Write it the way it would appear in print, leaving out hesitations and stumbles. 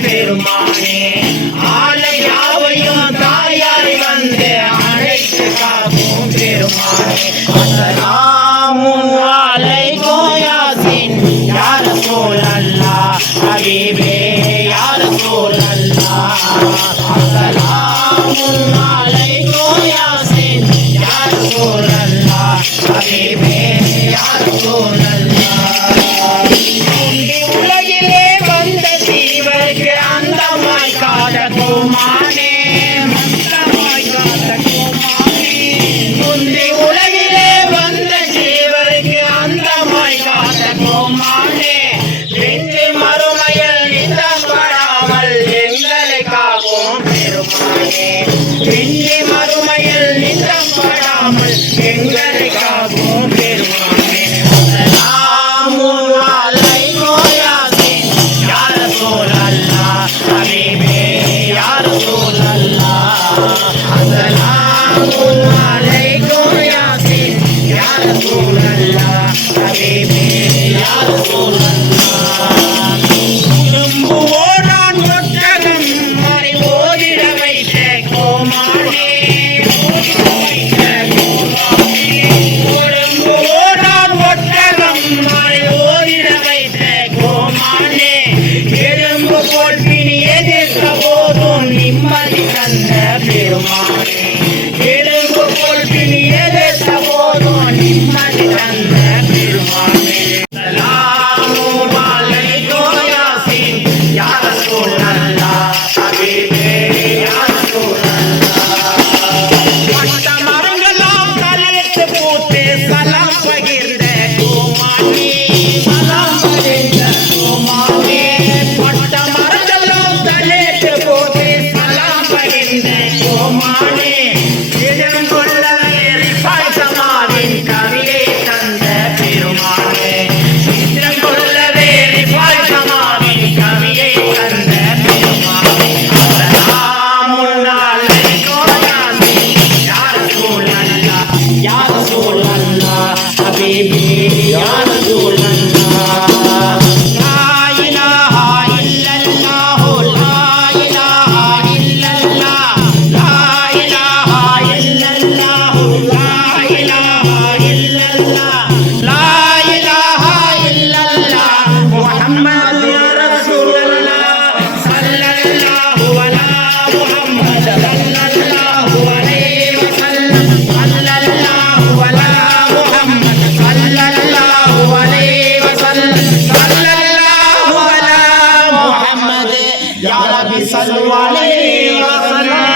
பெருமானே ஆலயாவையும் தாயாய் வந்து அழைத்து காக்கும் பெருமானே அஸ்ஸலாமுன் அலைக்கும் யாசின் யா ரசூலல்லாஹ் ஹபீபே யா ரசூலல்லாஹ் அஸ்ஸலாமுன் அலைக்கும் யாசின் யா ரசூலல்லாஹ் ஹபீபே யா ரசூலல்லாஹ் உலகிலே வந்த தீவர்க்கு அந்தமாய் காத கோமானே மந்தமாய் காத கோமானே முந்தி உலகிலே வந்த ஜீவருக்கு அந்தமாய் காத கோமானே வென்று மறுமையில் நிந்தப்படாமல் எங்களை காக்கும் பெருமானே வென்று மறுமையில் நிந்தப்படாமல் எங்களை காக்கும் பெருமானே صلوا عليه وسلم